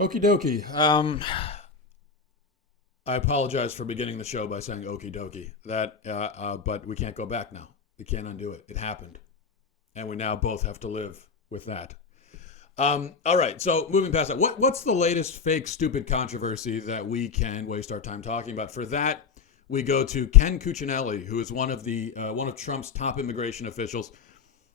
Okie dokie. I apologize for beginning the show by saying okie dokie. But we can't go back now. We can't undo it. It happened, and we now both have to live with that. All right. So moving past that, what's the latest fake stupid controversy that we can waste our time talking about? For that, we go to Ken Cuccinelli, who is one of Trump's top immigration officials.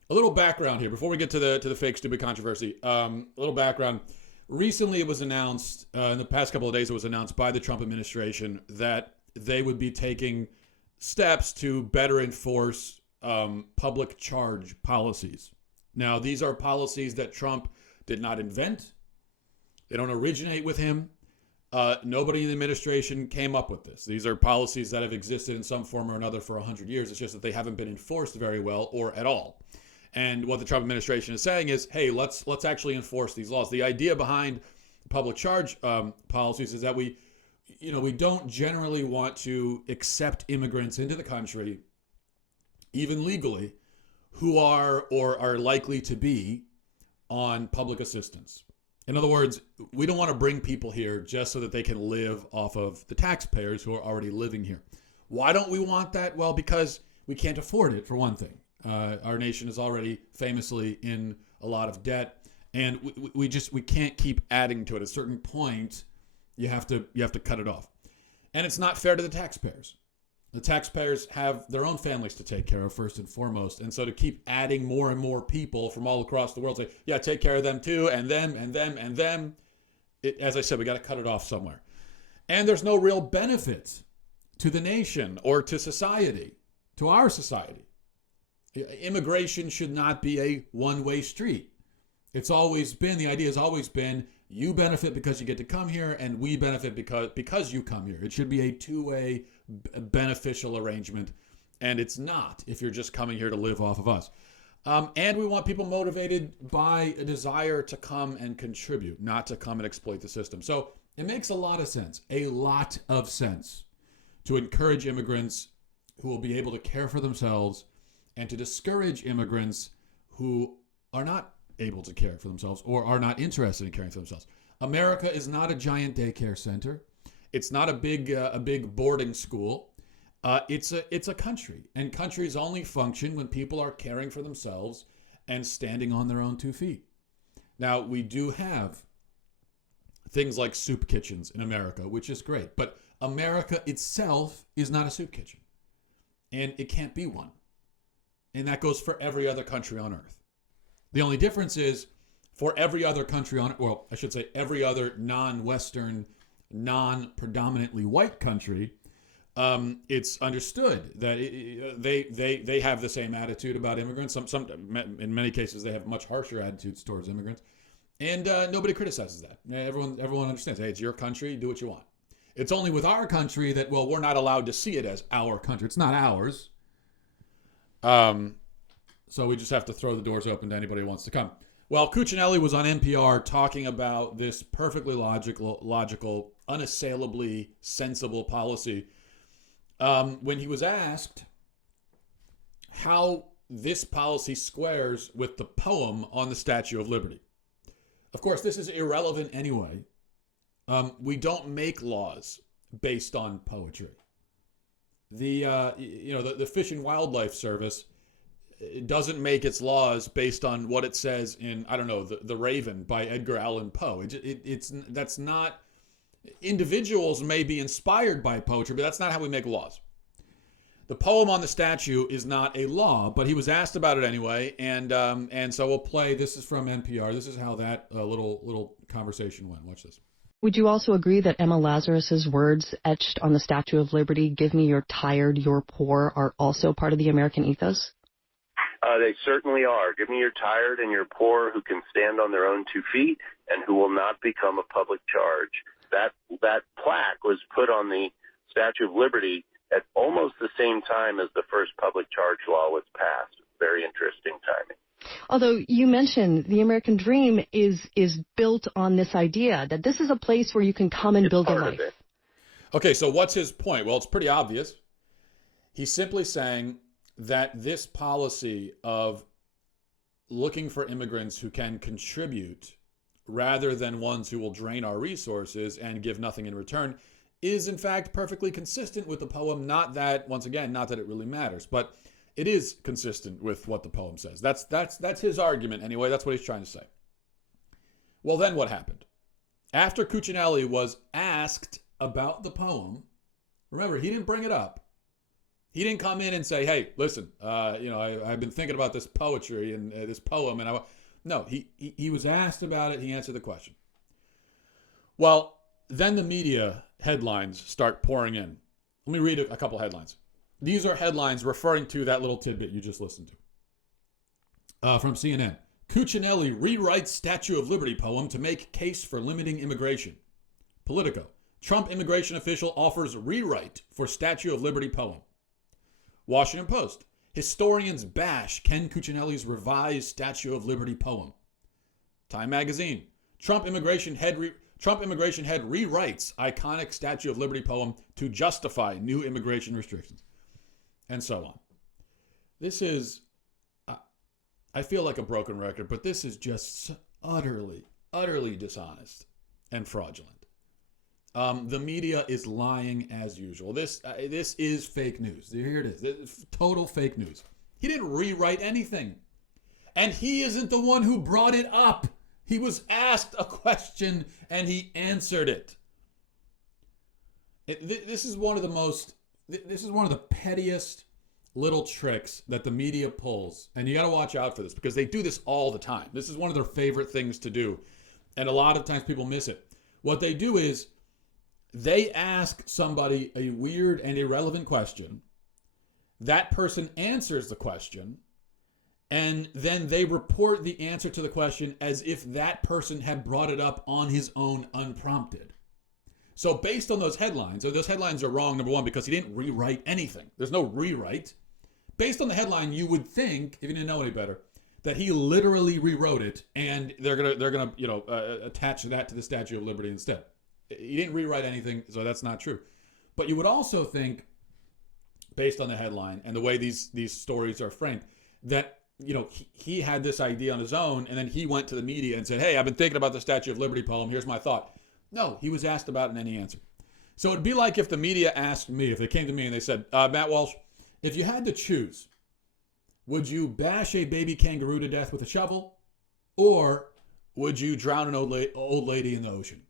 A little background here before we get to the fake stupid controversy. A little background. Recently, it was announced in the past couple of days. It was announced by the Trump administration that they would be taking steps to better enforce public charge policies. Now, these are policies that Trump did not invent. They don't originate with him. Nobody in the administration came up with this. These are policies that have existed in some form or another for 100 years. It's just that they haven't been enforced very well or at all. And what the Trump administration is saying is, hey, let's actually enforce these laws. The idea behind public charge policies is that we don't generally want to accept immigrants into the country, even legally, who are or are likely to be on public assistance. In other words, we don't want to bring people here just so that they can live off of the taxpayers who are already living here. Why don't we want that? Well, because we can't afford it, for one thing. Our nation is already famously in a lot of debt, and we can't keep adding to it. At a certain point, you have to cut it off, and it's not fair to the taxpayers. The taxpayers have their own families to take care of first and foremost, and so to keep adding more and more people from all across the world, say, yeah, take care of them too, and them, and them, and them. As I said, we got to cut it off somewhere, and there's no real benefit to the nation or to society, to our society. Immigration should not be a one-way street. The idea has always been, you benefit because you get to come here, and we benefit because you come here. It should be a two-way beneficial arrangement, and it's not if you're just coming here to live off of us. And we want people motivated by a desire to come and contribute, not to come and exploit the system. So it makes a lot of sense, to encourage immigrants who will be able to care for themselves and to discourage immigrants who are not able to care for themselves or are not interested in caring for themselves. America is not a giant daycare center. It's not a big boarding school. It's a country, and countries only function when people are caring for themselves and standing on their own 2 feet. Now, we do have things like soup kitchens in America, which is great, but America itself is not a soup kitchen, and it can't be one. And that goes for every other country on earth. The only difference is for every other country every other non-Western, non-predominantly white country, it's understood that they have the same attitude about immigrants. In many cases, they have much harsher attitudes towards immigrants. And nobody criticizes that. Everyone understands, hey, it's your country, do what you want. It's only with our country that, well, we're not allowed to see it as our country. It's not ours. So we just have to throw the doors open to anybody who wants to come. Well, Cuccinelli was on NPR talking about this perfectly logical, unassailably sensible policy when he was asked how this policy squares with the poem on the Statue of Liberty. Of course, this is irrelevant anyway. We don't make laws based on poetry. The Fish and Wildlife Service doesn't make its laws based on what it says in, I don't know, the Raven by Edgar Allan Poe. That's not. Individuals may be inspired by poetry, but that's not how we make laws. The poem on the statue is not a law, but he was asked about it anyway, and so we'll play. This is from NPR. This is how that little conversation went. Watch this. Would you also agree that Emma Lazarus's words etched on the Statue of Liberty, "Give me your tired, your poor," are also part of the American ethos? They certainly are. Give me your tired and your poor who can stand on their own 2 feet and who will not become a public charge. That plaque was put on the Statue of Liberty at almost the same time as the first public charge law was passed. Very interesting timing. Although you mentioned the American dream is built on this idea that this is a place where you can come and build a life. Okay, so what's his point? Well, it's pretty obvious. He's simply saying that this policy of looking for immigrants who can contribute rather than ones who will drain our resources and give nothing in return, is in fact perfectly consistent with the poem. Not that, once again, not that it really matters, but it is consistent with what the poem says. That's his argument anyway. That's what he's trying to say. Well, then what happened? After Cuccinelli was asked about the poem, remember, he didn't bring it up. He didn't come in and say, hey, listen, I've been thinking about this poetry and this poem. And no, he was asked about it. He answered the question. Well, then the media headlines start pouring in. Let me read a couple headlines. These are headlines referring to that little tidbit you just listened to. From CNN. Cuccinelli rewrites Statue of Liberty poem to make case for limiting immigration. Politico. Trump immigration official offers rewrite for Statue of Liberty poem. Washington Post. Historians bash Ken Cuccinelli's revised Statue of Liberty poem. Time Magazine. Trump immigration head rewrites iconic Statue of Liberty poem to justify new immigration restrictions. And so on. This is, I feel like a broken record, but this is just utterly, utterly dishonest and fraudulent. The media is lying as usual. This is fake news. Here it is. It's total fake news. He didn't rewrite anything. And he isn't the one who brought it up. He was asked a question and he answered it. This is one of the pettiest little tricks that the media pulls. And you got to watch out for this because they do this all the time. This is one of their favorite things to do. And a lot of times people miss it. What they do is they ask somebody a weird and irrelevant question. That person answers the question. And then they report the answer to the question as if that person had brought it up on his own unprompted. So based on those headlines are wrong, number one, because he didn't rewrite anything. There's no rewrite. Based on the headline, you would think, if you didn't know any better, that he literally rewrote it and they're gonna attach that to the Statue of Liberty instead. He didn't rewrite anything, so that's not true. But you would also think, based on the headline and the way these stories are framed, that he had this idea on his own, and then he went to the media and said, hey, I've been thinking about the Statue of Liberty poem. Here's my thought. No, he was asked about it and then he answered. So it'd be like if the media asked me, if they came to me and they said, Matt Walsh, if you had to choose, would you bash a baby kangaroo to death with a shovel, or would you drown an old lady in the ocean?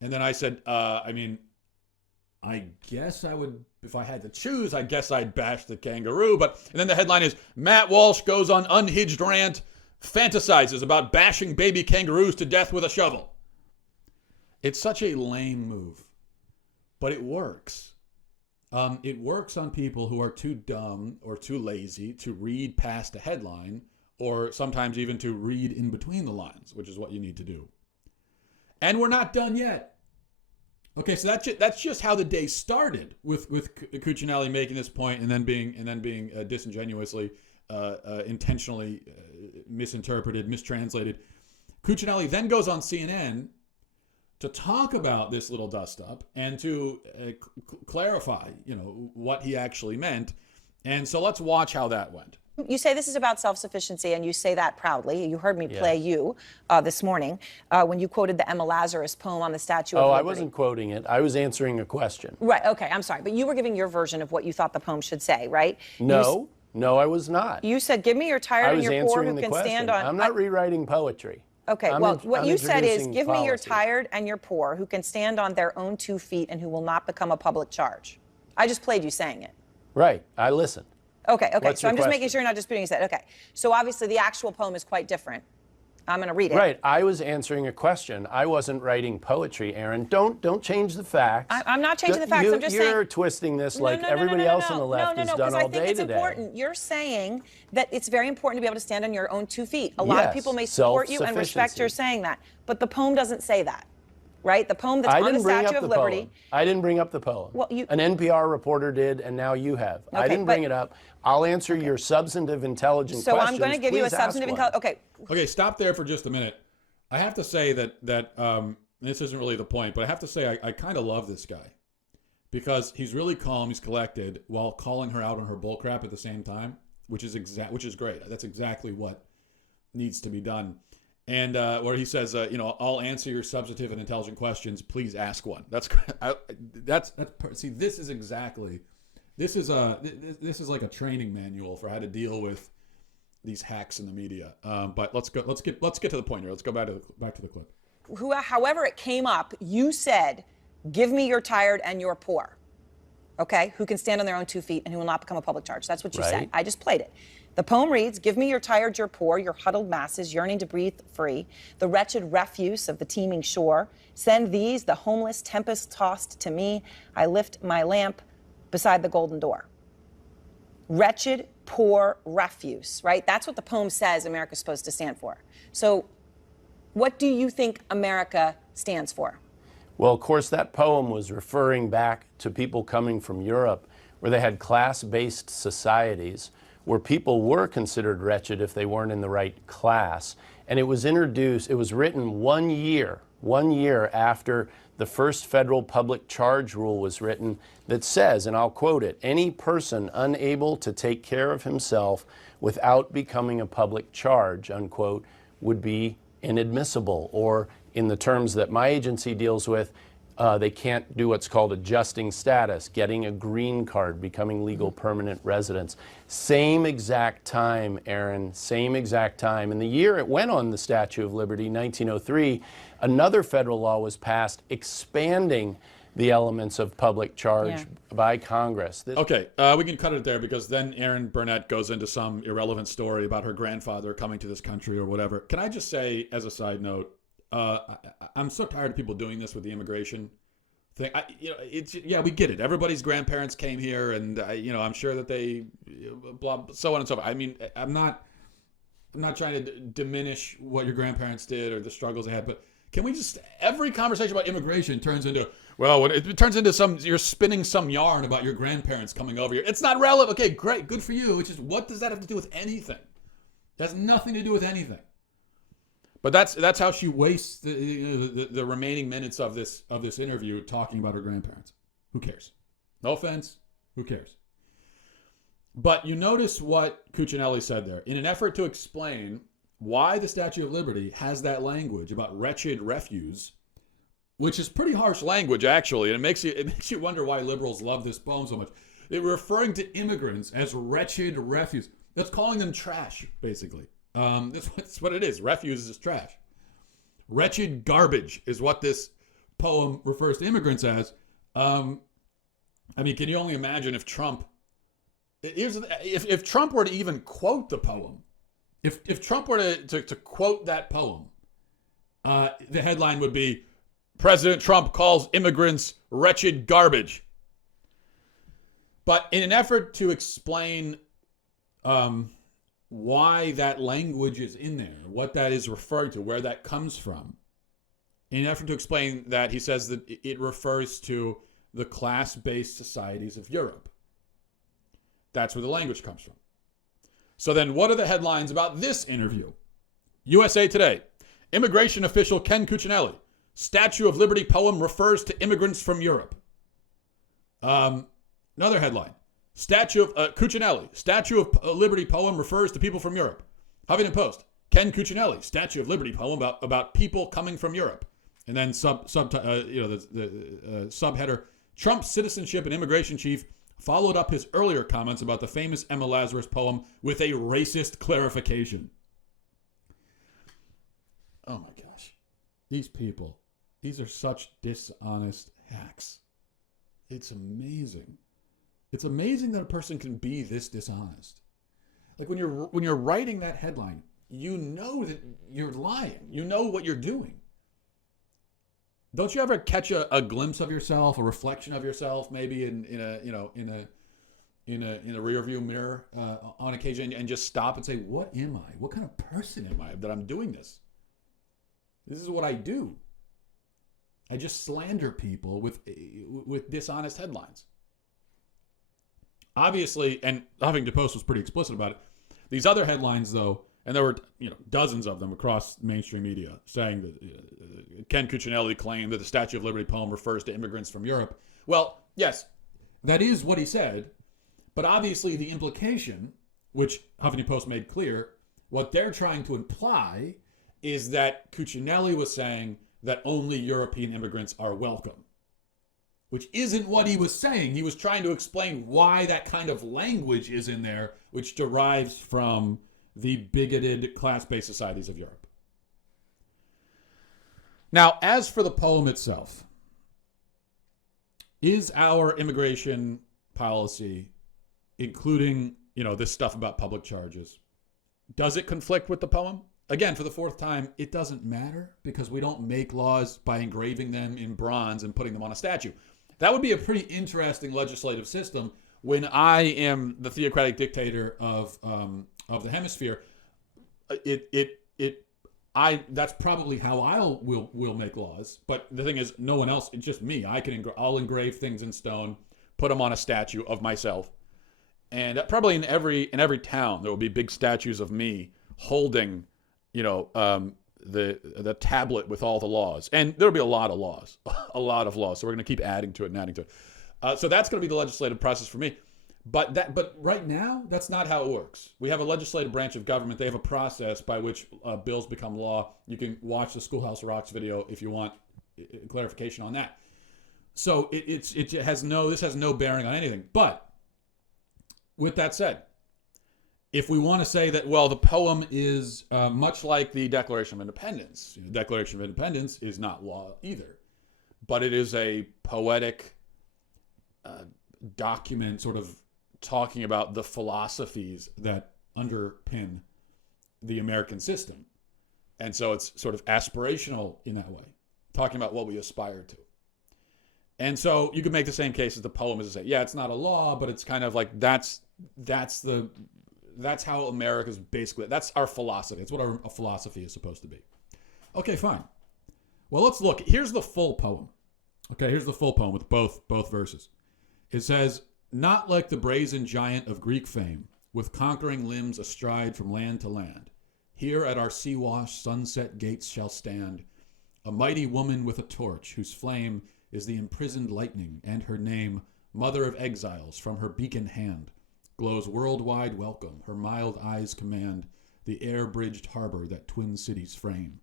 And then I said, I guess I would, if I had to choose, I guess I'd bash the kangaroo. And then the headline is, Matt Walsh goes on unhinged rant, fantasizes about bashing baby kangaroos to death with a shovel. It's such a lame move, but it works. It works on people who are too dumb or too lazy to read past a headline, or sometimes even to read in between the lines, which is what you need to do. And we're not done yet. Okay, so that's just how the day started with Cuccinelli making this point and then being disingenuously, intentionally misinterpreted, mistranslated. Cuccinelli then goes on CNN to talk about this little dust up and to clarify, what he actually meant. And so let's watch how that went. You say this is about self-sufficiency, and you say that proudly. You heard me play you this morning when you quoted the Emma Lazarus poem on the Statue of Liberty. I wasn't quoting it. I was answering a question. Right, okay, I'm sorry. But you were giving your version of what you thought the poem should say, right? No, I was not. You said, give me your tired and your poor who can stand on... I'm not rewriting poetry. Okay, what you said is, give me your policy. tired and your poor who can stand on their own 2 feet and who will not become a public charge. I just played you saying it. Right, I listened. Okay, What's so your I'm just making question? sure you're not disputing what you said. Okay, so obviously the actual poem is quite different. I'm going to read it. Right, I was answering a question. I wasn't writing poetry, Aaron. Don't change the facts. I'm not changing the facts. I'm just saying. You're twisting this like everybody else on the left has done all day today. I think it's important. You're saying that it's very important to be able to stand on your own 2 feet. A lot of people may support you and respect your saying that, but the poem doesn't say that. Right? The poem that's on the Statue of Liberty. I didn't bring up the poem. Well, an NPR reporter did, and now you have. Okay, I didn't bring it up. I'll answer your substantive, intelligent questions. So I'm going to give you a substantive, intelligent. Okay, stop there for just a minute. I have to say that this isn't really the point, but I have to say I kind of love this guy because he's really calm, he's collected, while calling her out on her bullcrap at the same time, which is great. That's exactly what needs to be done. And where he says, I'll answer your substantive and intelligent questions. Please ask one. See, this is like a training manual for how to deal with these hacks in the media. But let's get to the point here. Let's go back to the clip. However it came up, you said, give me your tired and your poor, okay, who can stand on their own 2 feet and who will not become a public charge. That's what you said. I just played it. The poem reads, give me your tired, your poor, your huddled masses, yearning to breathe free, the wretched refuse of the teeming shore. Send these, the homeless, tempest-tossed to me. I lift my lamp beside the golden door. Wretched, poor, refuse, right? That's what the poem says America's supposed to stand for. So what do you think America stands for? Well, of course, that poem was referring back to people coming from Europe, where they had class-based societies, where people were considered wretched if they weren't in the right class. And it was written 1 year after the first federal public charge rule was written, that says, and I'll quote it, any person unable to take care of himself without becoming a public charge, unquote, would be inadmissible, or in the terms that my agency deals with, they can't do what's called adjusting status, getting a green card, becoming legal permanent residents. Same exact time, Aaron, same exact time. In the year it went on the Statue of Liberty, 1903, another federal law was passed expanding the elements of public charge by Congress. Okay, we can cut it there, because then Erin Burnett goes into some irrelevant story about her grandfather coming to this country or whatever. Can I just say, as a side note, I'm so tired of people doing this with the immigration thing. We get it. Everybody's grandparents came here, and I'm sure that they so on and so forth. I mean, I'm not trying to diminish what your grandparents did or the struggles they had, but can we just, every conversation about immigration turns into, when it turns into you're spinning some yarn about your grandparents coming over here. It's not relevant. Okay, great, good for you. It's just, what does that have to do with anything? It has nothing to do with anything. But that's how she wastes the remaining minutes of this interview talking about her grandparents. Who cares? No offense. Who cares? But you notice what Cuccinelli said there. In an effort to explain why the Statue of Liberty has that language about wretched refuse, which is pretty harsh language, actually, and it makes you wonder why liberals love this poem so much. They're referring to immigrants as wretched refuse. That's calling them trash, basically. That's what it is. Refuse is trash. Wretched garbage is what this poem refers to immigrants as. Can you only imagine if Trump were to even quote the poem, if Trump were to quote that poem, the headline would be, President Trump calls immigrants wretched garbage. But in an effort to explain why that language is in there, what that is referring to, where that comes from, in an effort to explain that, he says that it refers to the class-based societies of Europe. That's where the language comes from. So then what are the headlines about this interview? USA Today, immigration official Ken Cuccinelli, Statue of Liberty poem refers to immigrants from Europe. Another headline, Cuccinelli, Statue of Liberty poem refers to people from Europe. Huffington Post, Ken Cuccinelli, Statue of Liberty poem about people coming from Europe. And then subheader, Trump's citizenship and immigration chief followed up his earlier comments about the famous Emma Lazarus poem with a racist clarification. Oh my gosh. These people, these are such dishonest hacks. It's amazing. It's amazing that a person can be this dishonest. Like when you're writing that headline, you know that you're lying. You know what you're doing. Don't you ever catch a glimpse of yourself, a reflection of yourself, maybe in a rearview mirror on occasion, and just stop and say, "What am I? What kind of person am I that I'm doing this? This is what I do. I just slander people with dishonest headlines." Obviously, and Huffington Post was pretty explicit about it. These other headlines, though, and there were dozens of them across mainstream media, saying that Ken Cuccinelli claimed that the Statue of Liberty poem refers to immigrants from Europe. Well, yes, that is what he said, but obviously the implication, which Huffington Post made clear, what they're trying to imply is that Cuccinelli was saying that only European immigrants are welcome, which isn't what he was saying. He was trying to explain why that kind of language is in there, which derives from the bigoted class-based societies of Europe. Now, as for the poem itself, is our immigration policy, including, this stuff about public charges, does it conflict with the poem? Again, for the fourth time, it doesn't matter because we don't make laws by engraving them in bronze and putting them on a statue. That would be a pretty interesting legislative system when I am the theocratic dictator of the hemisphere. That's probably how will make laws. But the thing is, no one else. It's just me. I'll engrave things in stone, put them on a statue of myself, and probably in every town there will be big statues of me holding, the tablet with all the laws, and there'll be a lot of laws. So we're going to keep adding to it. So that's going to be the legislative process for me. But right now, that's not how it works. We have a legislative branch of government. They have a process by which bills become law. You can watch the Schoolhouse Rocks video if you want clarification on that. So this has no bearing on anything. But with that said, if we want to say that, well, the poem is much like the Declaration of Independence. The Declaration of Independence is not law either, but it is a poetic document sort of talking about the philosophies that underpin the American system. And so it's sort of aspirational in that way, talking about what we aspire to. And so you could make the same case as the poem is to say, yeah, it's not a law, but it's kind of like that's how America's basically, that's our philosophy. It's what our philosophy is supposed to be. Okay, fine. Well, let's look. Here's the full poem. Okay, here's the full poem with both verses. It says, not like the brazen giant of Greek fame, with conquering limbs astride from land to land. Here at our sea-washed sunset gates shall stand a mighty woman with a torch, whose flame is the imprisoned lightning, and her name, mother of exiles, from her beacon hand, glows worldwide welcome. Her mild eyes command the air-bridged harbor that twin cities frame.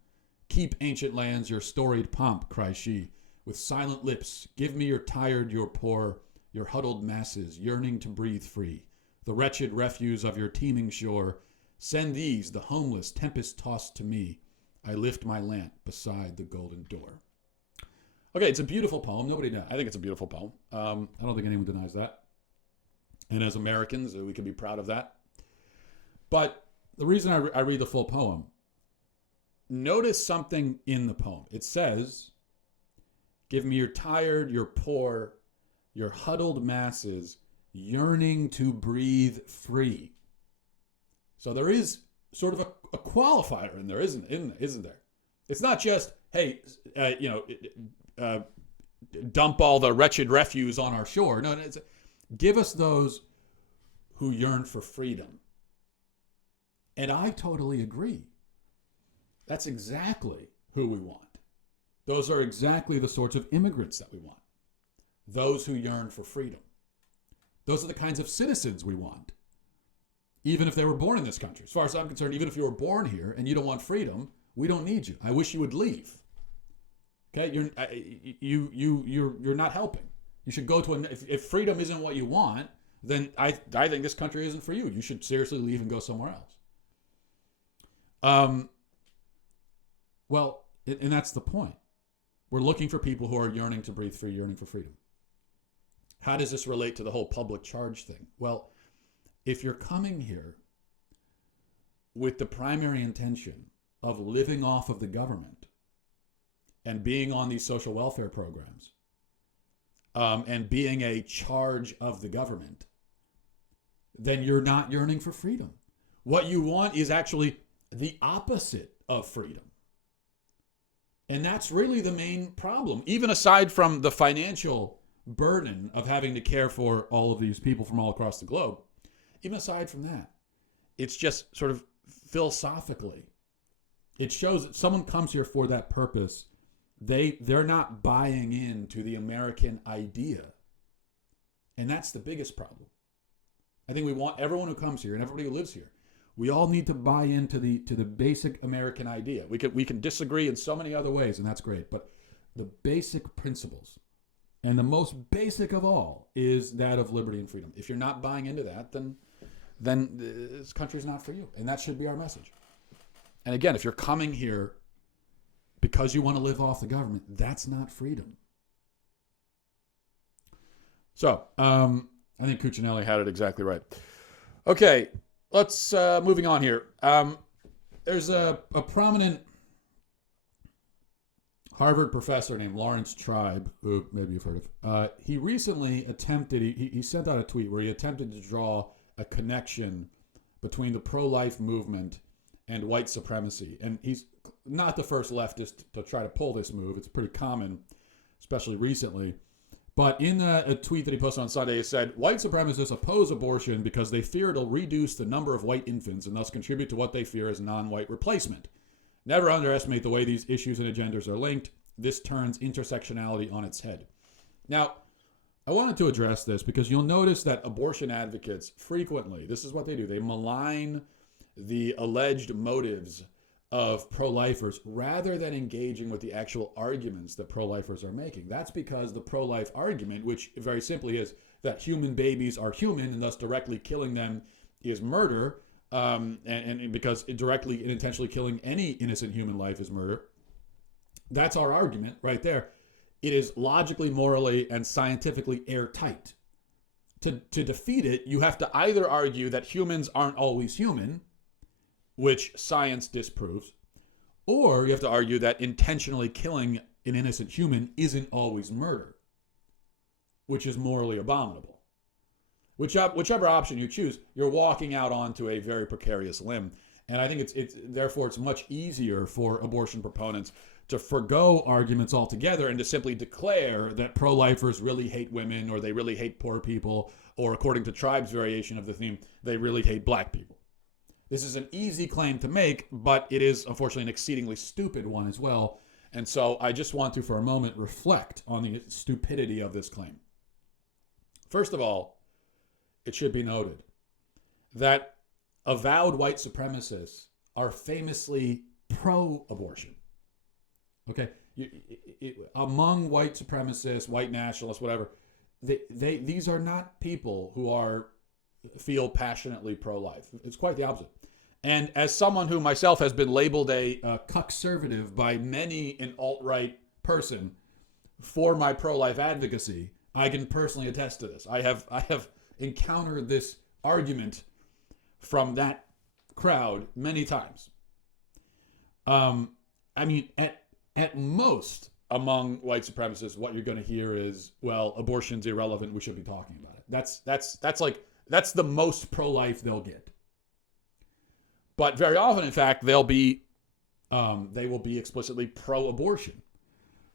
Keep, ancient lands, your storied pomp, cries she, with silent lips. Give me your tired, your poor, your huddled masses, yearning to breathe free. The wretched refuse of your teeming shore, send these, the homeless, tempest-tossed to me. I lift my lamp beside the golden door. Okay, it's a beautiful poem. I think it's a beautiful poem. I don't think anyone denies that. And as Americans, we can be proud of that. But the reason I read the full poem, notice something in the poem. It says, give me your tired, your poor, your huddled masses, yearning to breathe free. So there is sort of a qualifier in there, isn't there? It's not just, hey, dump all the wretched refuse on our shore. No, it's give us those who yearn for freedom. And I totally agree. That's exactly who we want. Those are exactly the sorts of immigrants that we want. Those who yearn for freedom. Those are the kinds of citizens we want. Even if they were born in this country. As far as I'm concerned, even if you were born here and you don't want freedom, we don't need you. I wish you would leave. Okay, you're not helping. You should go to if freedom isn't what you want, then I think this country isn't for you. You should seriously leave and go somewhere else. Well, and that's the point. We're looking for people who are yearning to breathe free, yearning for freedom. How does this relate to the whole public charge thing? Well, if you're coming here with the primary intention of living off of the government and being on these social welfare programs, and being a charge of the government, then you're not yearning for freedom. What you want is actually the opposite of freedom. And that's really the main problem, even aside from the financial burden of having to care for all of these people from all across the globe. Even aside from that, it's just sort of philosophically, it shows that someone comes here for that purpose. They're not buying into the American idea. And that's the biggest problem. I think we want everyone who comes here and everybody who lives here, We all need to buy into the basic American idea. We can disagree in so many other ways, and that's great. But the basic principles, and the most basic of all, is that of liberty and freedom. If you're not buying into that, then this country's not for you, and that should be our message. And again, if you're coming here because you want to live off the government, that's not freedom. So I think Cuccinelli had it exactly right. Okay. Let's, moving on here. There's a prominent Harvard professor named Lawrence Tribe, who maybe you've heard of. He recently attempted, he sent out a tweet where he attempted to draw a connection between the pro-life movement and white supremacy. And he's not the first leftist to try to pull this move. It's pretty common, especially recently. But in a tweet that he posted on Sunday, he said, white supremacists oppose abortion because they fear it'll reduce the number of white infants and thus contribute to what they fear as non-white replacement. Never underestimate the way these issues and agendas are linked. This turns intersectionality on its head. Now, I wanted to address this because you'll notice that abortion advocates frequently, this is what they do, they malign the alleged motives of pro-lifers rather than engaging with the actual arguments that pro-lifers are making. That's because the pro-life argument, which very simply is that human babies are human and thus directly killing them is murder, and because directly and intentionally killing any innocent human life is murder. That's our argument right there. It is logically, morally, and scientifically airtight. To defeat it, you have to either argue that humans aren't always human, which science disproves, or you have to argue that intentionally killing an innocent human isn't always murder, which is morally abominable. Whichever option you choose, you're walking out onto a very precarious limb. And I think therefore it's much easier for abortion proponents to forgo arguments altogether and to simply declare that pro-lifers really hate women, or they really hate poor people, or according to Tribe's variation of the theme, they really hate black people. This is an easy claim to make, but it is unfortunately an exceedingly stupid one as well. And so I just want to, for a moment, reflect on the stupidity of this claim. First of all, it should be noted that avowed white supremacists are famously pro-abortion. Okay, among white supremacists, white nationalists, whatever, these are not people who feel passionately pro-life. It's quite the opposite. And as someone who myself has been labeled a cuckservative by many an alt-right person for my pro-life advocacy, I can personally attest to this. I have encountered this argument from that crowd many times. I mean, at most among white supremacists, what you're going to hear is, well, abortion's irrelevant, we should be talking about it. That's the most pro-life they'll get. But very often, in fact, they will be explicitly pro-abortion.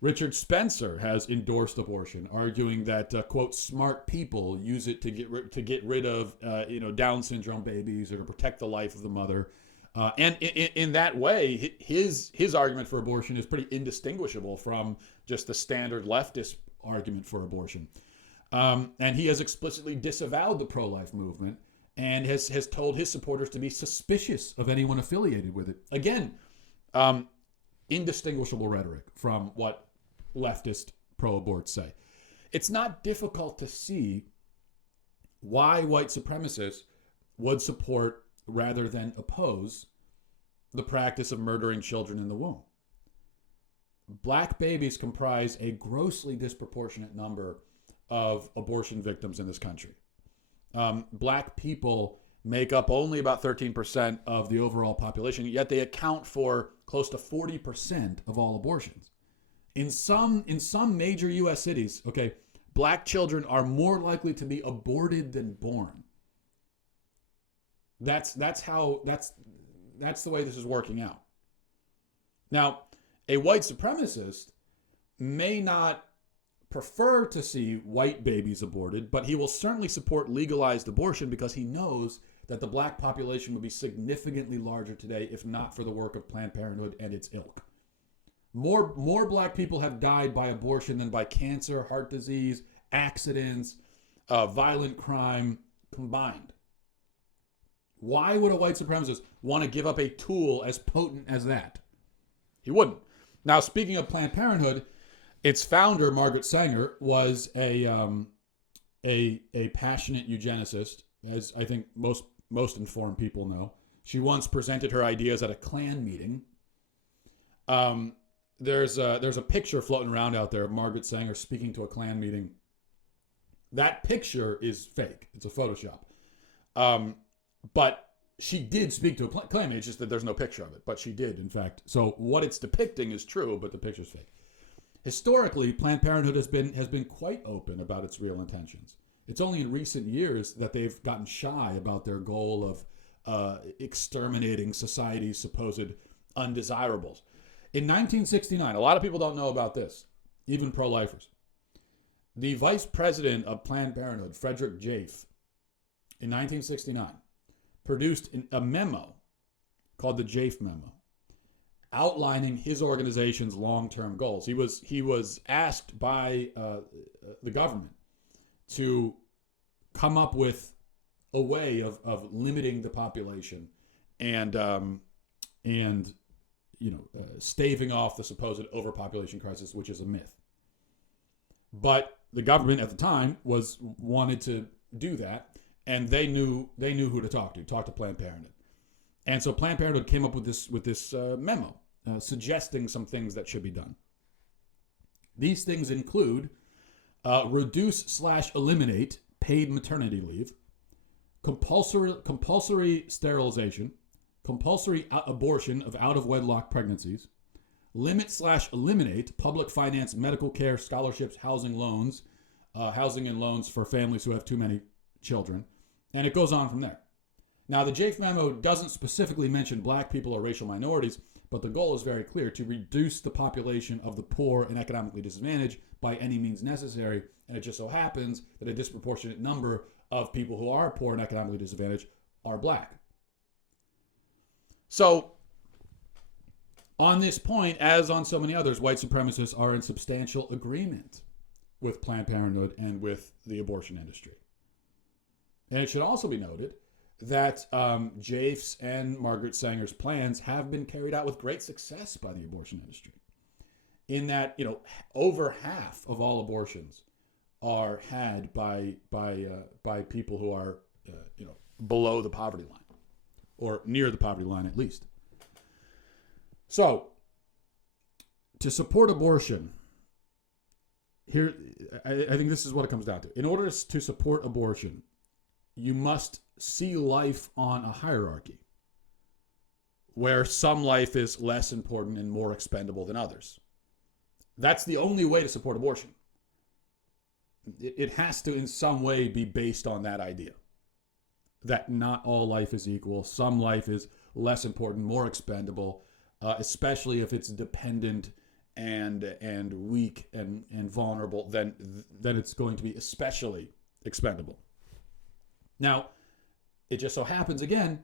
Richard Spencer has endorsed abortion, arguing that quote, smart people use it to get rid of Down syndrome babies, or to protect the life of the mother. And in that way, his argument for abortion is pretty indistinguishable from just the standard leftist argument for abortion. And he has explicitly disavowed the pro-life movement and has told his supporters to be suspicious of anyone affiliated with it. Again, indistinguishable rhetoric from what leftist pro-aborts say. It's not difficult to see why white supremacists would support rather than oppose the practice of murdering children in the womb. Black babies comprise a grossly disproportionate number of abortion victims in this country. Black people make up only about 13% of the overall population, yet they account for close to 40% of all abortions. In some major U.S. cities, okay, black children are more likely to be aborted than born. That's the way this is working out. Now, a white supremacist may not prefer to see white babies aborted, but he will certainly support legalized abortion because he knows that the black population would be significantly larger today if not for the work of Planned Parenthood and its ilk. More black people have died by abortion than by cancer, heart disease, accidents, violent crime combined. Why would a white supremacist want to give up a tool as potent as that? He wouldn't. Now, speaking of Planned Parenthood, its founder, Margaret Sanger, was a passionate eugenicist, as I think most informed people know. She once presented her ideas at a Klan meeting. There's a picture floating around out there of Margaret Sanger speaking to a Klan meeting. That picture is fake. It's a Photoshop. But she did speak to a Klan meeting. It's just that there's no picture of it. But she did, in fact. So what it's depicting is true, but the picture's fake. Historically, Planned Parenthood has been quite open about its real intentions. It's only in recent years that they've gotten shy about their goal of exterminating society's supposed undesirables. In 1969, a lot of people don't know about this, even pro-lifers. The vice president of Planned Parenthood, Frederick Jaffe, in 1969, produced a memo called the Jaffe Memo, outlining his organization's long-term goals. He was asked by the government to come up with a way of limiting the population and staving off the supposed overpopulation crisis, which is a myth. But the government at the time wanted to do that, and they knew who to talk to Planned Parenthood. And so Planned Parenthood came up with this memo suggesting some things that should be done. These things include reduce/eliminate paid maternity leave, compulsory sterilization, compulsory abortion of out-of-wedlock pregnancies, limit/eliminate public finance medical care, scholarships, housing and loans for families who have too many children, and it goes on from there. Now, the Jaffe Memo doesn't specifically mention black people or racial minorities, but the goal is very clear: to reduce the population of the poor and economically disadvantaged by any means necessary. And it just so happens that a disproportionate number of people who are poor and economically disadvantaged are black. So, on this point, as on so many others, white supremacists are in substantial agreement with Planned Parenthood and with the abortion industry. And it should also be noted that Jaffe's and Margaret Sanger's plans have been carried out with great success by the abortion industry. In that, over half of all abortions are had by people who are, below the poverty line, or near the poverty line at least. So, to support abortion, here, I think this is what it comes down to. In order to support abortion, you must see life on a hierarchy where some life is less important and more expendable than others. That's the only way to support abortion. It has to in some way be based on that idea that not all life is equal. Some life is less important, more expendable, especially if it's dependent and weak and vulnerable, then it's going to be especially expendable. Now, it just so happens, again,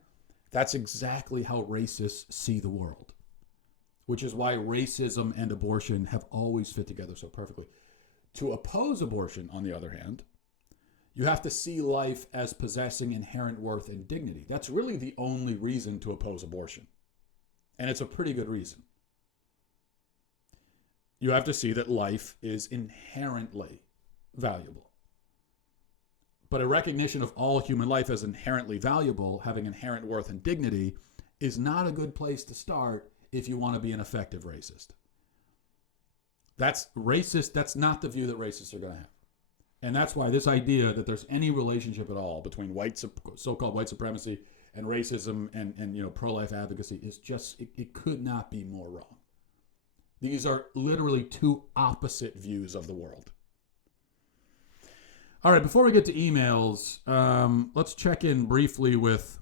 that's exactly how racists see the world, which is why racism and abortion have always fit together so perfectly. To oppose abortion, on the other hand, you have to see life as possessing inherent worth and dignity. That's really the only reason to oppose abortion. And it's a pretty good reason. You have to see that life is inherently valuable. But a recognition of all human life as inherently valuable, having inherent worth and dignity, is not a good place to start if you want to be an effective racist. That's racist. That's not the view that racists are going to have. And that's why this idea that there's any relationship at all between so-called white supremacy and racism and pro-life advocacy is just, it could not be more wrong. These are literally two opposite views of the world. All right, before we get to emails, let's check in briefly with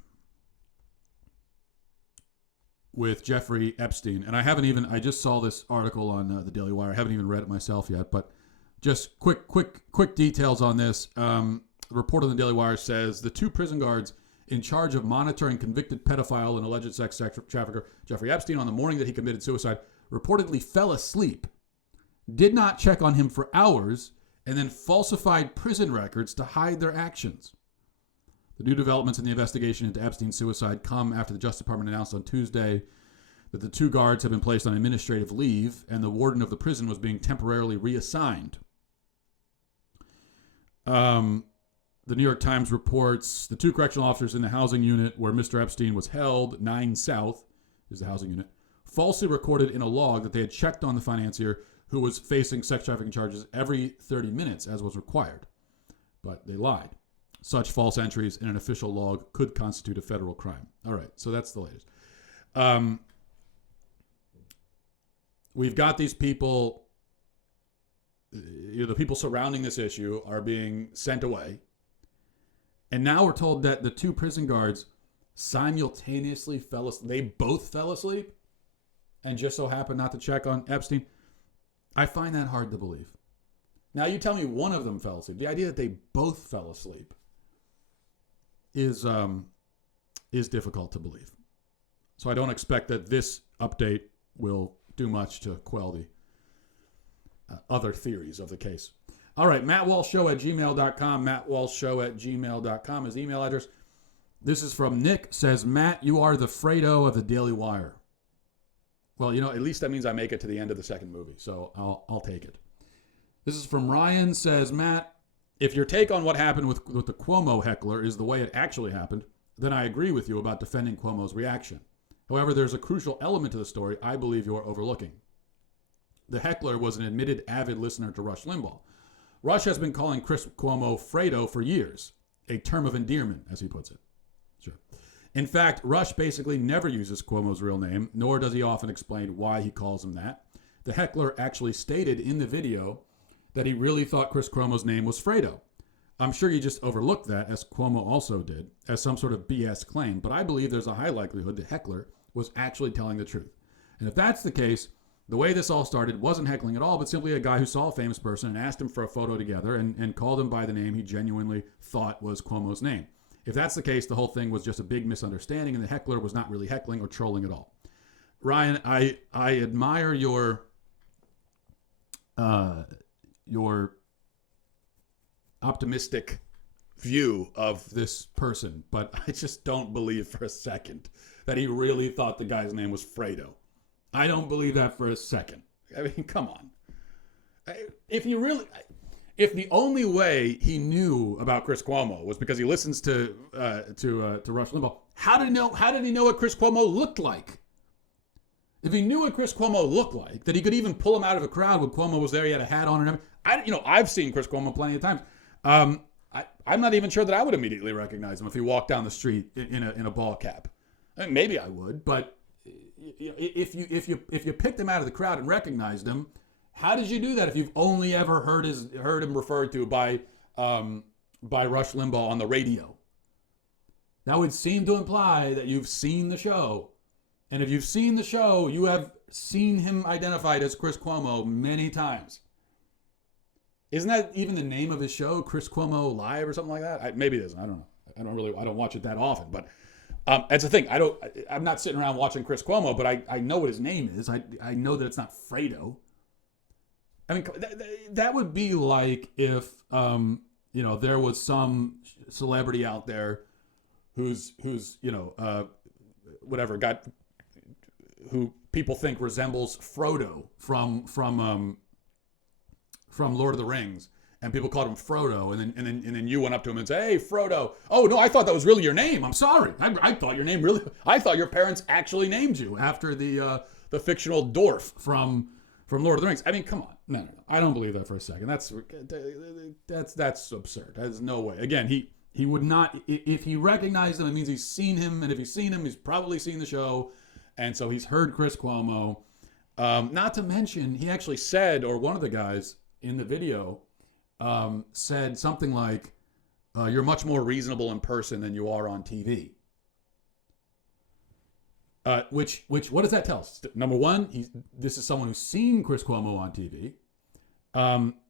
Jeffrey Epstein. And I just saw this article on the Daily Wire. I haven't even read it myself yet, but just quick details on this. The report on the Daily Wire says the two prison guards in charge of monitoring convicted pedophile and alleged sex trafficker Jeffrey Epstein on the morning that he committed suicide reportedly fell asleep, did not check on him for hours, and then falsified prison records to hide their actions. The new developments in the investigation into Epstein's suicide come after the Justice Department announced on Tuesday that the 2 guards have been placed on administrative leave and the warden of the prison was being temporarily reassigned. The New York Times reports the 2 correctional officers in the housing unit where Mr. Epstein was held, 9 South is the housing unit, falsely recorded in a log that they had checked on the financier who was facing sex trafficking charges every 30 minutes as was required. But they lied. Such false entries in an official log could constitute a federal crime. All right, so that's the latest. We've got these people, the people surrounding this issue are being sent away. And now we're told that the 2 prison guards simultaneously fell asleep. They both fell asleep and just so happened not to check on Epstein. I find that hard to believe. Now you tell me one of them fell asleep. The idea that they both fell asleep is difficult to believe. So I don't expect that this update will do much to quell the other theories of the case. All right, mattwalshshow@gmail.com. mattwalshshow@gmail.com is the email address. This is from Nick. Says, Matt, you are the Fredo of the Daily Wire. Well, at least that means I make it to the end of the second movie, so I'll take it. This is from Ryan. Says, Matt, if your take on what happened with the Cuomo heckler is the way it actually happened, then I agree with you about defending Cuomo's reaction. However, there's a crucial element to the story I believe you're overlooking. The heckler was an admitted avid listener to Rush Limbaugh. Rush has been calling Chris Cuomo Fredo for years, a term of endearment, as he puts it. Sure. In fact, Rush basically never uses Cuomo's real name, nor does he often explain why he calls him that. The heckler actually stated in the video that he really thought Chris Cuomo's name was Fredo. I'm sure you just overlooked that, as Cuomo also did, as some sort of BS claim, but I believe there's a high likelihood the heckler was actually telling the truth. And if that's the case, the way this all started wasn't heckling at all, but simply a guy who saw a famous person and asked him for a photo together and called him by the name he genuinely thought was Cuomo's name. If that's the case, the whole thing was just a big misunderstanding and the heckler was not really heckling or trolling at all. Ryan, I admire your optimistic view of this person, but I just don't believe for a second that he really thought the guy's name was Fredo. I don't believe that for a second. I mean, come on. If the only way he knew about Chris Cuomo was because he listens to Rush Limbaugh, how did he know what Chris Cuomo looked like? If he knew what Chris Cuomo looked like, that he could even pull him out of a crowd when Cuomo was there, he had a hat on and everything. I've seen Chris Cuomo plenty of times. I'm not even sure that I would immediately recognize him if he walked down the street in a ball cap. I mean, maybe I would, but if you picked him out of the crowd and recognized him, how did you do that if you've only ever heard him referred to by Rush Limbaugh on the radio? That would seem to imply that you've seen the show. And if you've seen the show, you have seen him identified as Chris Cuomo many times. Isn't that even the name of his show, Chris Cuomo Live or something like that? Maybe it isn't. I don't know. I don't watch it that often, but that's the thing. I'm not sitting around watching Chris Cuomo, but I know what his name is. I know that it's not Fredo. I mean, that would be like if there was some celebrity out there who's who people think resembles Frodo from Lord of the Rings, and people called him Frodo, and then you went up to him and said, "Hey, Frodo! Oh no, I thought that was really your name. I'm sorry. I thought your name I thought your parents actually named you after the fictional dwarf from Lord of the Rings." I mean, come on, no. I don't believe that for a second. That's absurd. There's no way. Again, he would not. If he recognized him, it means he's seen him, and if he's seen him, he's probably seen the show, and so he's heard Chris Cuomo. Not to mention, he actually said, or one of the guys in the video said something like, "You're much more reasonable in person than you are on TV." Which what does that tell us? Number one, this is someone who's seen Chris Cuomo on TV.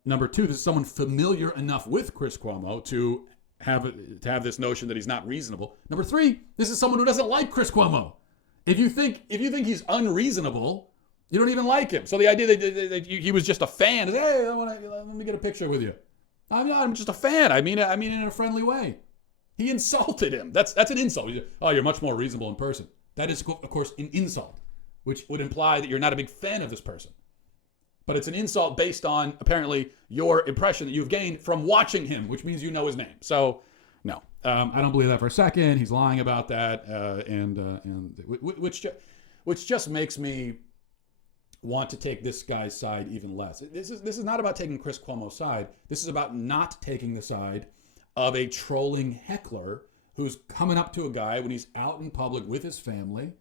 Number two, this is someone familiar enough with Chris Cuomo to have this notion that he's not reasonable. Number three, this is someone who doesn't like Chris Cuomo. If you think he's unreasonable, you don't even like him. So the idea that he was just a fan is, hey, let me get a picture with you. I'm just a fan. I mean it in a friendly way. He insulted him. That's an insult. Oh, you're much more reasonable in person. That is, of course, an insult, which would imply that you're not a big fan of this person. But it's an insult based on, apparently, your impression that you've gained from watching him, which means you know his name. So, no, I don't believe that for a second. He's lying about that, which just makes me want to take this guy's side even less. This is not about taking Chris Cuomo's side. This is about not taking the side of a trolling heckler who's coming up to a guy when he's out in public with his family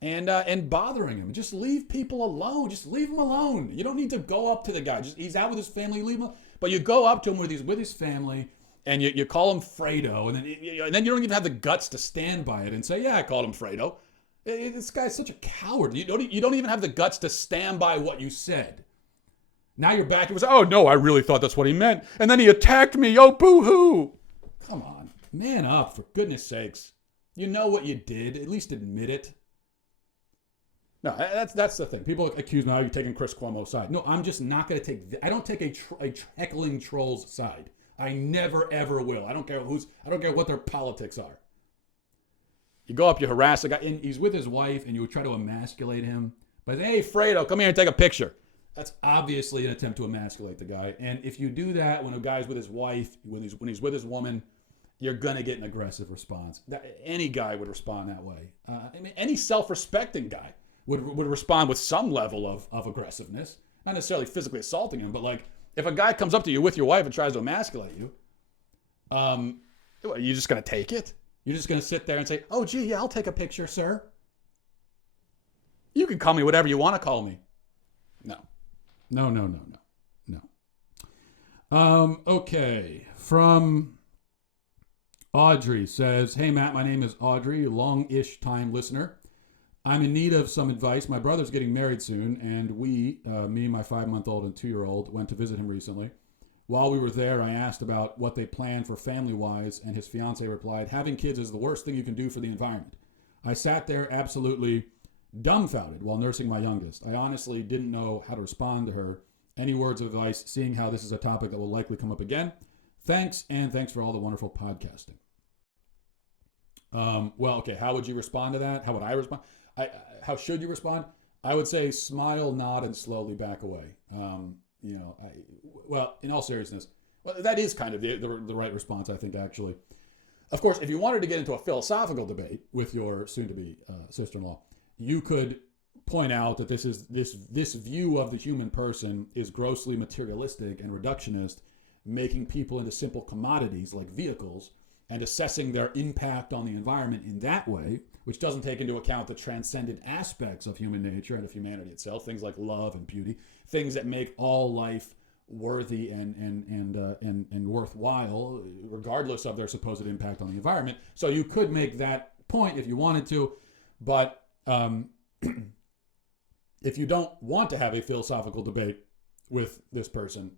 and bothering him. Just leave people alone. Just leave him alone. You don't need to go up to the guy. He's out with his family. Leave him alone. But you go up to him with his family and you call him Fredo, and then you don't even have the guts to stand by it and say, yeah, I called him Fredo. This guy's such a coward. You don't even have the guts to stand by what you said. Now you're back. It was, oh, no, I really thought that's what he meant. And then he attacked me. Oh, boo-hoo. Come on. Man up, for goodness sakes. You know what you did. At least admit it. No, that's the thing. People accuse me, oh, you're taking Chris Cuomo's side. No, I'm just not going to take... I don't take a heckling troll's side. I never, ever will. I don't care what their politics are. You go up, you harass a guy, and he's with his wife, and you try to emasculate him. But hey, Fredo, come here and take a picture. That's obviously an attempt to emasculate the guy. And if you do that when a guy's with his wife, when he's with his woman, you're going to get an aggressive response. Any guy would respond that way. Any self-respecting guy would respond with some level of aggressiveness. Not necessarily physically assaulting him, but like if a guy comes up to you with your wife and tries to emasculate you, you're just going to take it? You're just going to sit there and say, oh, gee, yeah, I'll take a picture, sir. You can call me whatever you want to call me. No. Okay. From Audrey says, hey, Matt, my name is Audrey, long-ish time listener. I'm in need of some advice. My brother's getting married soon, and me, my 5-month-old and 2-year-old, went to visit him recently. While we were there, I asked about what they planned for family-wise, and his fiancée replied, having kids is the worst thing you can do for the environment. I sat there absolutely dumbfounded while nursing my youngest. I honestly didn't know how to respond to her. Any words of advice, seeing how this is a topic that will likely come up again? Thanks, and thanks for all the wonderful podcasting. Well, okay, how would you respond to that? How would I respond? How should you respond? I would say smile, nod, and slowly back away. Well, in all seriousness, that is kind of the right response, I think, actually. Of course, if you wanted to get into a philosophical debate with your soon-to-be sister-in-law, you could point out that this view of the human person is grossly materialistic and reductionist, making people into simple commodities like vehicles and assessing their impact on the environment in that way, which doesn't take into account the transcendent aspects of human nature and of humanity itself, things like love and beauty, things that make all life worthy and worthwhile, regardless of their supposed impact on the environment. So you could make that point if you wanted to, but if you don't want to have a philosophical debate with this person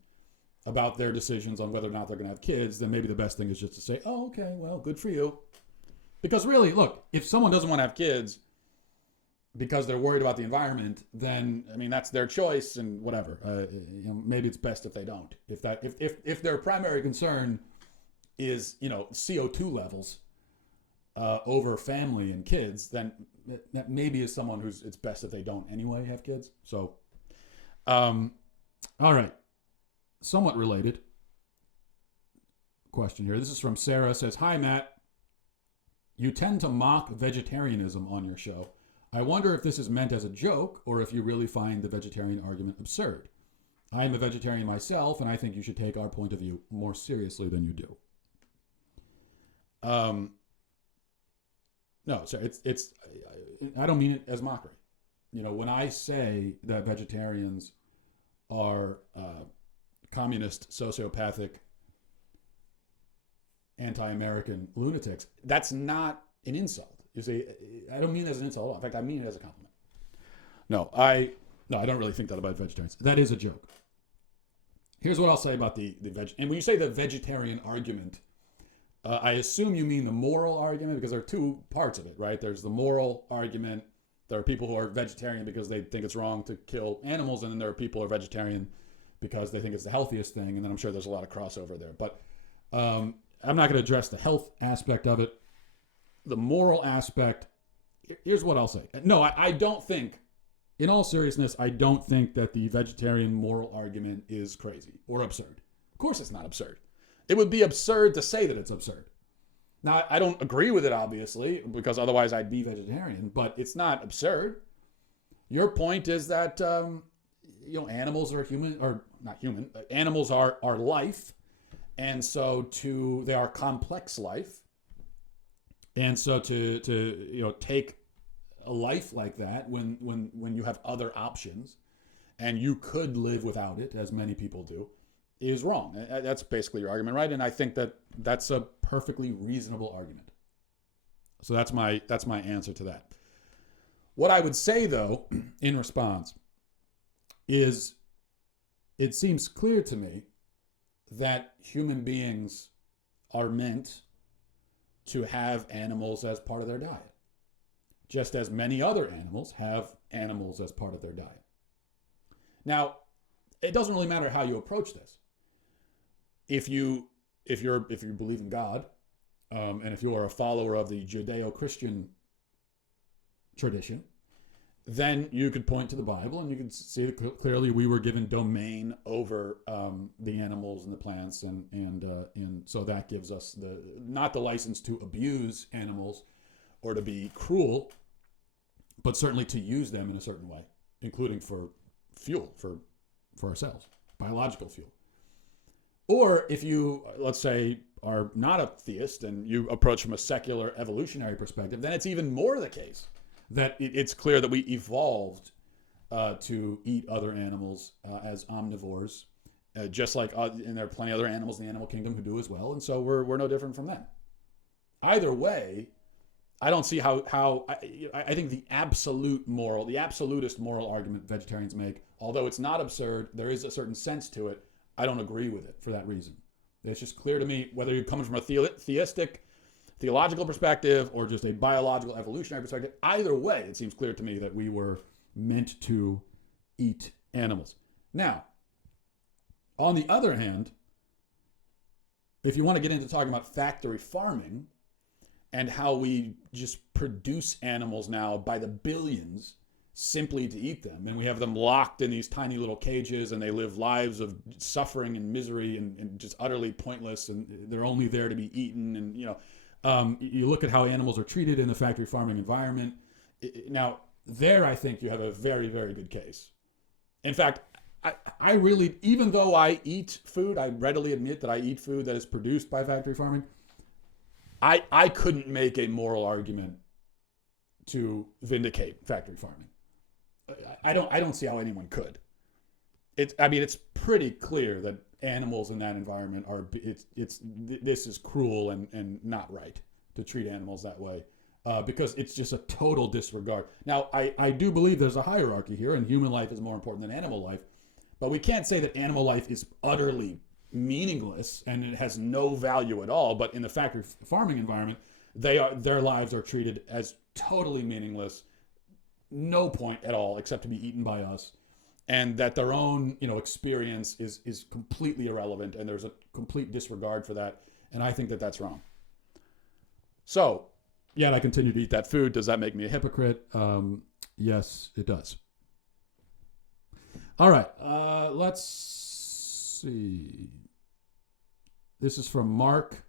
about their decisions on whether or not they're going to have kids, then maybe the best thing is just to say, oh, okay, well, good for you. Because really, look, if someone doesn't want to have kids because they're worried about the environment, then, I mean, that's their choice and whatever. Maybe it's best if they don't. If their primary concern is, CO2 levels over family and kids, then that maybe is someone who's, it's best if they don't anyway have kids. So, all right. Somewhat related question here. This is from Sarah. Says, hi, Matt. You tend to mock vegetarianism on your show. I wonder if this is meant as a joke or if you really find the vegetarian argument absurd. I am a vegetarian myself, and I think you should take our point of view more seriously than you do. No, sorry, it's I don't mean it as mockery. When I say that vegetarians are communist, sociopathic, anti-American lunatics, that's not an insult. You see, I don't mean it as an insult at all. In fact, I mean it as a compliment. No, I don't really think that about vegetarians. That is a joke. Here's what I'll say about the veg. And when you say the vegetarian argument, I assume you mean the moral argument, because there are two parts of it, right? There's the moral argument. There are people who are vegetarian because they think it's wrong to kill animals, and then there are people who are vegetarian because they think it's the healthiest thing, and then I'm sure there's a lot of crossover there. But I'm not going to address the health aspect of it. The moral aspect, here's what I'll say. No, I don't think, in all seriousness, I don't think that the vegetarian moral argument is crazy or absurd. Of course it's not absurd. It would be absurd to say that it's absurd. Now, I don't agree with it, obviously, because otherwise I'd be vegetarian, but it's not absurd. Your point is that, animals are human, or not human, animals are life, and so they are complex life. And so to take a life like that when you have other options and you could live without it, as many people do, is wrong. That's basically your argument, right? And I think that that's a perfectly reasonable argument. So that's my answer to that. What I would say, though, in response, is it seems clear to me that human beings are meant to have animals as part of their diet, just as many other animals have animals as part of their diet. Now, it doesn't really matter how you approach this. If you believe in God, and if you are a follower of the Judeo-Christian tradition, then you could point to the Bible and you could see that clearly we were given domain over the animals and the plants, and so that gives us not the license to abuse animals or to be cruel, but certainly to use them in a certain way, including for fuel for ourselves, biological fuel. Or if you, let's say, are not a theist and you approach from a secular evolutionary perspective, then it's even more the case that it's clear that we evolved to eat other animals as omnivores, just like, and there are plenty of other animals in the animal kingdom who do as well, and so we're no different from them. Either way, I don't see how I think the absolutist moral argument vegetarians make, although it's not absurd, there is a certain sense to it. I don't agree with it for that reason. It's just clear to me, whether you're coming from a theological perspective or just a biological evolutionary perspective, either way, it seems clear to me that we were meant to eat animals. Now, on the other hand, if you want to get into talking about factory farming and how we just produce animals now by the billions simply to eat them, and we have them locked in these tiny little cages and they live lives of suffering and misery and just utterly pointless, and they're only there to be eaten, and you look at how animals are treated in the factory farming environment. Now, there I think you have a very, very good case. In fact, I really, even though I eat food, I readily admit that I eat food that is produced by factory farming, I couldn't make a moral argument to vindicate factory farming. I don't see how anyone could. It's pretty clear that animals in that environment this is cruel and not right to treat animals that way, because it's just a total disregard. Now, I do believe there's a hierarchy here, and human life is more important than animal life, but we can't say that animal life is utterly meaningless and it has no value at all. But in the factory farming environment, their lives are treated as totally meaningless, no point at all except to be eaten by us, and that their own experience is completely irrelevant, and there's a complete disregard for that, and I think that that's wrong. So, yet I continue to eat that food. Does that make me a hypocrite? Yes, it does. All right, let's see. This is from Mark.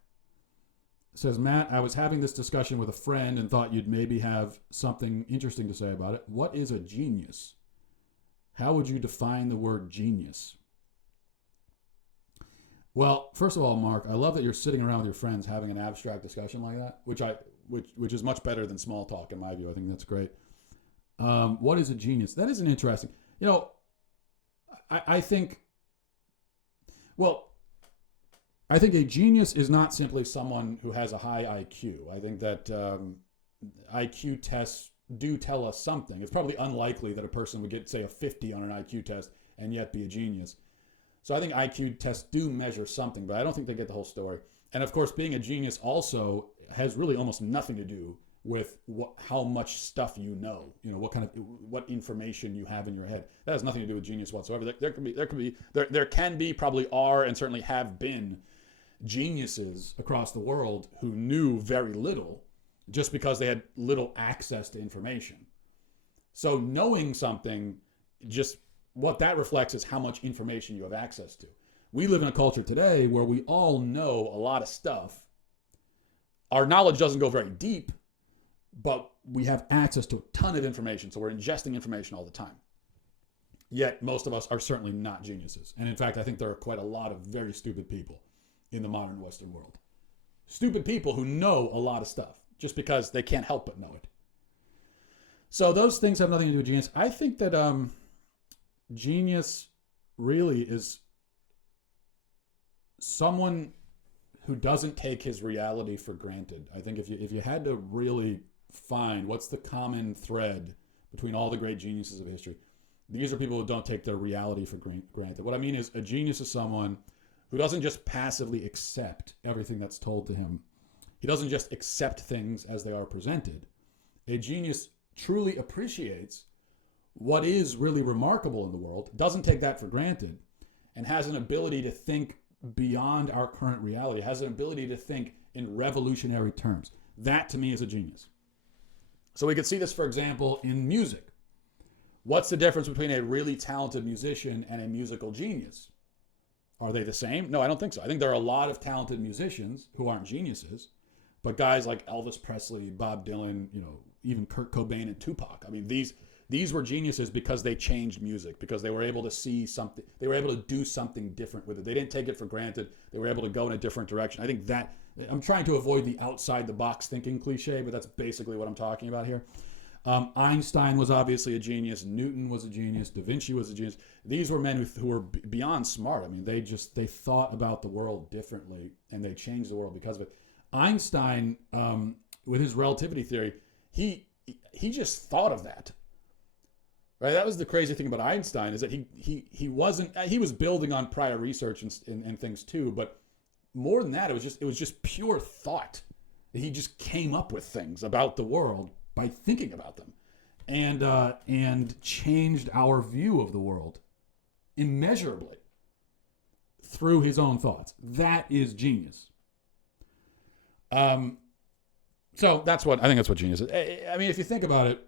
It says, Matt, I was having this discussion with a friend and thought you'd maybe have something interesting to say about it. What is a genius? How would you define the word genius? Well, first of all, Mark, I love that you're sitting around with your friends having an abstract discussion like that, which is much better than small talk in my view. I think that's great. What is a genius? That is an interesting. I think a genius is not simply someone who has a high IQ. I think that IQ tests do tell us something. It's probably unlikely that a person would get, say, a 50 on an IQ test and yet be a genius. So I think IQ tests do measure something, but I don't think they get the whole story. And of course, being a genius also has really almost nothing to do with how much stuff what information you have in your head. That has nothing to do with genius whatsoever. There can be, probably are, and certainly have been geniuses across the world who knew very little just because they had little access to information. So knowing something, just what that reflects is how much information you have access to. We live in a culture today where we all know a lot of stuff. Our knowledge doesn't go very deep, but we have access to a ton of information. So we're ingesting information all the time. Yet most of us are certainly not geniuses. And in fact, I think there are quite a lot of very stupid people in the modern Western world. Stupid people who know a lot of stuff just because they can't help but know it. So those things have nothing to do with genius. I think that genius really is someone who doesn't take his reality for granted. I think if you had to really find what's the common thread between all the great geniuses of history, these are people who don't take their reality for granted. What I mean is a genius is someone who doesn't just passively accept everything that's told to him. He doesn't just accept things as they are presented. A genius truly appreciates what is really remarkable in the world, doesn't take that for granted, and has an ability to think beyond our current reality, has an ability to think in revolutionary terms. That, to me, is a genius. So we could see this, for example, in music. What's the difference between a really talented musician and a musical genius? Are they the same? No, I don't think so. I think there are a lot of talented musicians who aren't geniuses, but guys like Elvis Presley, Bob Dylan, even Kurt Cobain and Tupac. I mean, these were geniuses because they changed music, because they were able to see something, they were able to do something different with it. They didn't take it for granted. They were able to go in a different direction. I think that, I'm trying to avoid the outside the box thinking cliche, but that's basically what I'm talking about here. Einstein was obviously a genius. Newton was a genius. Da Vinci was a genius. These were men who were beyond smart. I mean, they thought about the world differently, and they changed the world because of it. Einstein, with his relativity theory, he just thought of that. Right? That was the crazy thing about Einstein, is that he was building on prior research and things too, but more than that, it was just pure thought. He just came up with things about the world by thinking about them, and changed our view of the world immeasurably through his own thoughts. That is genius. So I think that's what genius is. I mean, if you think about it,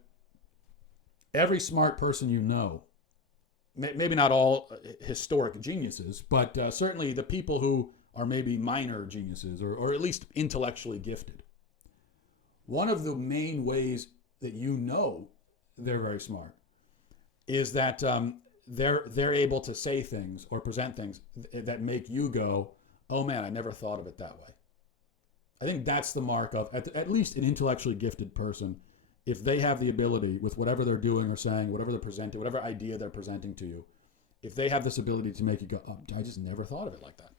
every smart person you know, maybe not all historic geniuses, but certainly the people who are maybe minor geniuses or at least intellectually gifted. One of the main ways that they're very smart is that they're able to say things or present things that make you go, oh man, I never thought of it that way. I think that's the mark of at least an intellectually gifted person. If they have the ability with whatever they're doing or saying, whatever they're presenting, whatever idea they're presenting to you, if they have this ability to make you go, oh, I just never thought of it like that.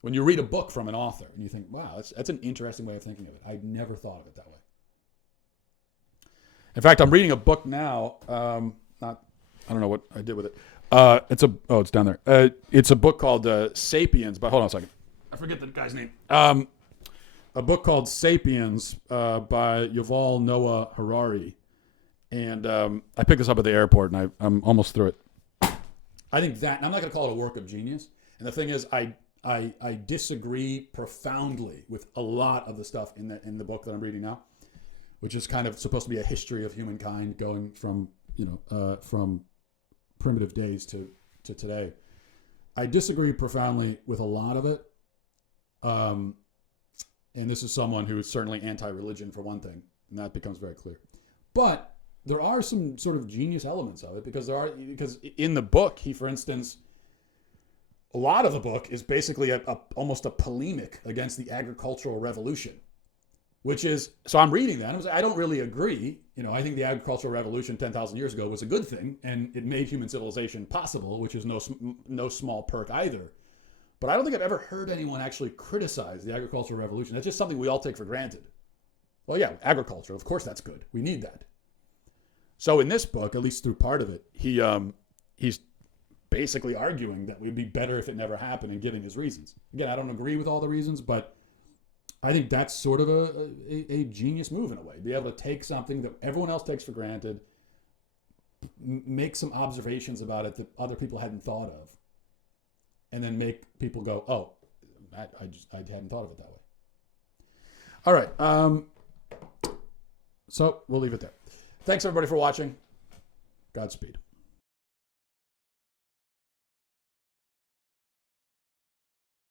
When you read a book from an author and you think, wow, that's an interesting way of thinking of it. I'd never thought of it that way. In fact, I'm reading a book now. I don't know what I did with it. It's down there. It's a book called Sapiens. But hold on a second. I forget the guy's name. A book called Sapiens by Yuval Noah Harari, and I picked this up at the airport, and I'm almost through it. I think that, and I'm not going to call it a work of genius. And the thing is, I disagree profoundly with a lot of the stuff in the book that I'm reading now, which is kind of supposed to be a history of humankind going from primitive days to today. I disagree profoundly with a lot of it. And this is someone who is certainly anti-religion for one thing, and that becomes very clear. But there are some sort of genius elements of it because in the book, for instance, a lot of the book is basically almost a polemic against the agricultural revolution. Which is, so I'm reading that, and I don't really agree. I think the agricultural revolution 10,000 years ago was a good thing, and it made human civilization possible, which is no small perk either. But I don't think I've ever heard anyone actually criticize the agricultural revolution. That's just something we all take for granted. Well, yeah, agriculture, of course that's good. We need that. So in this book, at least through part of it, he's basically arguing that it would be better if it never happened and giving his reasons. Again, I don't agree with all the reasons, but I think that's sort of a genius move in a way. Be able to take something that everyone else takes for granted, make some observations about it that other people hadn't thought of, and then make people go, oh, I hadn't thought of it that way. All right. So we'll leave it there. Thanks everybody for watching. Godspeed.